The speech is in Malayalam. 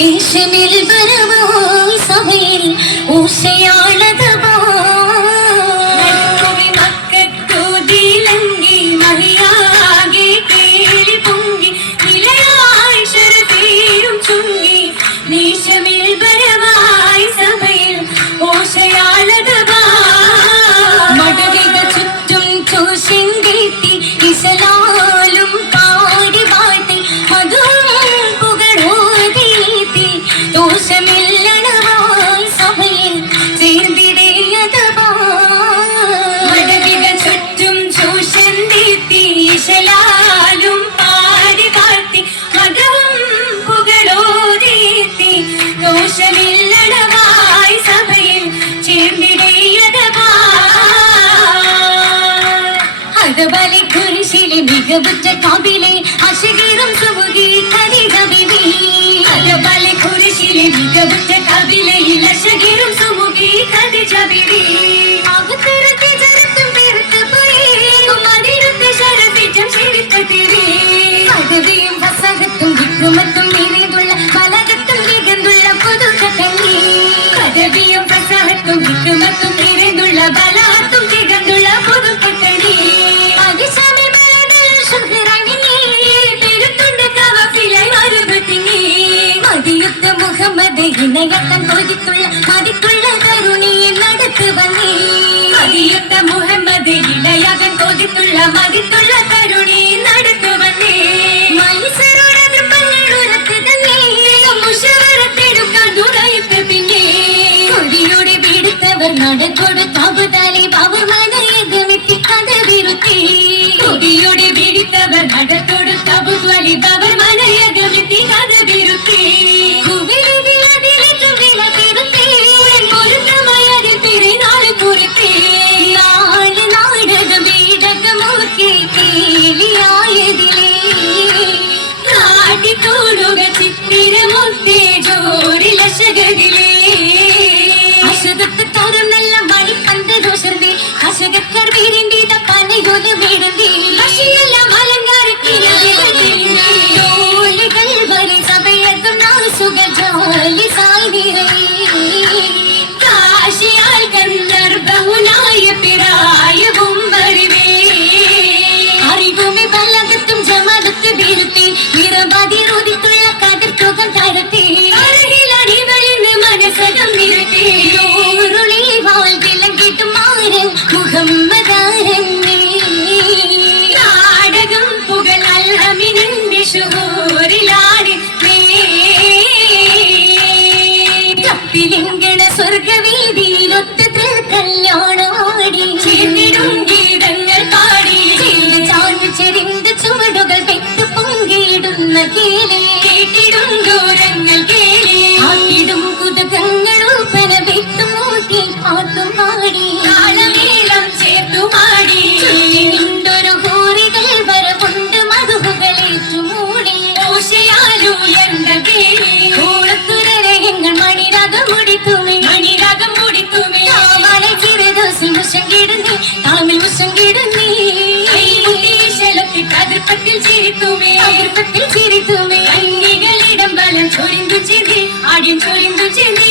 ദേശമിൽ വരവായി സഭയിൽ ഊശയാളതവാ മികവുറ്റ കവിലെ അശകീറും സുമുഖി ഖദീജബിബി അലബലെ ഖുറൈശിലെ മികവുറ്റ കവിലയിൽ അശകീറും സുമുഖി ഖദീജബിബി അകത്തരത്തെ ജരത്തും പെരുത്ത് പോയി മദീനത്തെ ശരഫിജം ശരിത്തതിരി അദവിയും ഫസഹത്തും വിക്രമത്തും നിറയുള്ള ബലഗത്തും മികന്തുള്ള പുതുക്കട്ടങ്ങി അദവിയും ഫസഹത്തും വിക്രമത്തും നിറയുള്ള ബലഗത്തും മികന്തുള്ള പുതുക്കട്ടങ്ങി മുഹമ്മദ് ഇണയത്തം തോതിത്തുള്ള മതിത്തുള്ള കരുണിയെ നടത്തു വന്നേ മതിയുത്ത മുഹമ്മദ് ഇണയകൻ തോതിത്തുള്ള മതിത്തുള്ള കരുണിയെ നടത്തു വന്നേ മത്സരോടത് പല്ലുറത്ത് തന്നെ മുഷവറത്തെടുക്കാൻ ദുരയിപ്പ് പിന്നെ കൊടിയോടെ വീടുത്തവർ നടക്കൊടു താപുതാലി അവർ മനയകമെത്തി കഥ വിരുത്തി കൊടിയോടെ വീടുത്തവർ നടക്കൊടു താപുതാലി അവർ മനയകമെത്തി കഥ വിരുത്തി ചിരിത്തുമേ അന്യകളിടം ബലം ചൊരിന്തു ചിരി ആടിൻ ചൊരിന്തു ചിരി